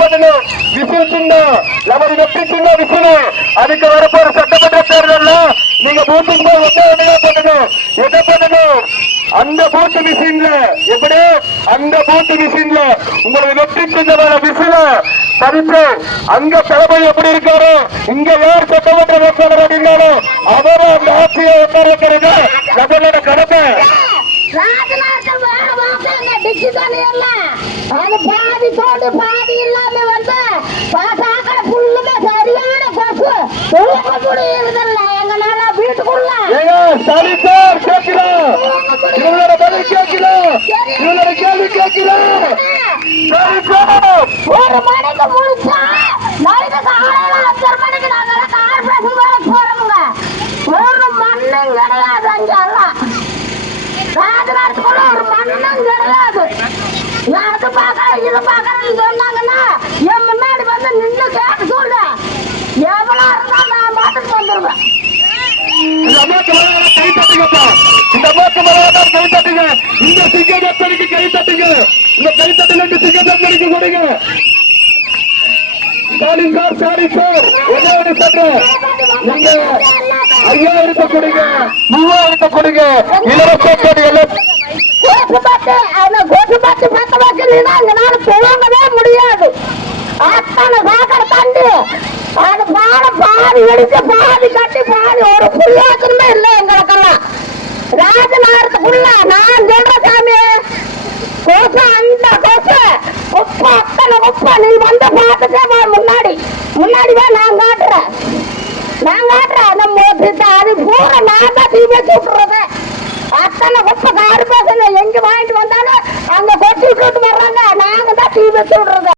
பண்ணணும். விசில் சின்னம் நமது வெற்றி சின்னம் விசில். அதுக்கு வரப்போற சட்டமன்ற தேர்தல் நீங்க பூத்துக்கு போய் ஒன்னே பண்ணணும். எதை பண்ணணும்? அந்த பூத்து மிஷின்ல எப்படி அந்த பூத்து மிஷின்ல உங்களுக்கு வெற்றி சின்னமான விசில பறிச்சு அங்க தலைமை எப்படி இருக்காரு, இங்க யார் சட்டமன்ற வேட்பாளர் அப்படின்னாலும் அவரும் அந்த ஆட்சியை உட்கார வைக்கிறது நம்மளோட கடமை. பாதி தோண்டு பாதி இல்லாம வந்து சாக்கடை புல்லுமே சரியான கொசு தூக்க முடியுறதில்ல எங்கனால வீட்டுக்குள்ள. ஸ்டாலின் சார் கேட்கிறோம், இவங்களோட பதில் கேட்கிறோம், இவங்களோட கேள்வி கேட்கிறோம். ஒரு மணிக்கு முடிச்சா நைட்டு காலையில 5 மணிக்கு நாங்க கார்பரேஷன் போறோமுங்க. ஒரு மண்ணும் கிடையாது அங்க எல்லாம் ராஜநாட்டுக்குள்ள ஒரு மண்ணும் கிடையாது. அது பாக்கிறேன் இது பாக்கிறேன்னு சொன்னாங்கன்னா என் முன்னாடி வந்து நின்று கேட்டு சொல்லு, எவ்வளவு இருந்தா நான் மாட்டுக்கு வந்துருவேன். இந்த அம்மாக்கு கை தட்டுங்கப்பா, இந்த அம்மாக்கு கை தட்டுங்க, இந்த சிங்கப்பெருக்கு கை தட்டுங்க, இந்த கை தட்டுல சிங்கப்பெருக்கு கொடுங்க. ஸ்டாலின் சார், ஸ்டாலின் சார் ஒவ்வொரு சொல்றேன், நீங்க 5000 கொடுங்க, 3000 கொடுங்க, இலவச கொடிகள் முடியாது. அத்தனை சாக்கடை தண்டு அது பாதி வெடிச்சு பாதி கட்டி பாதி ஒரு புரியாச்சனமே இல்லை எங்களுக்கெல்லாம். ராஜநகரத்துக்குள்ள நான் சொல்ற சாமி கொசு, அந்த கொசு குப்பை அத்தனை குப்பை நீ வந்து பார்த்துட்டே முன்னாடி நான் காட்டுறேன் நம்ம அது பூரா நான் தான் தீ வச்சு விட்டுறது. அத்தனை குப்பை காரு பசங்க எங்க வாங்கிட்டு வந்தாலும் அங்க கொட்டி விட்டுட்டு வர்றாங்க, நாங்க தான் தீ வச்சு விடுறது.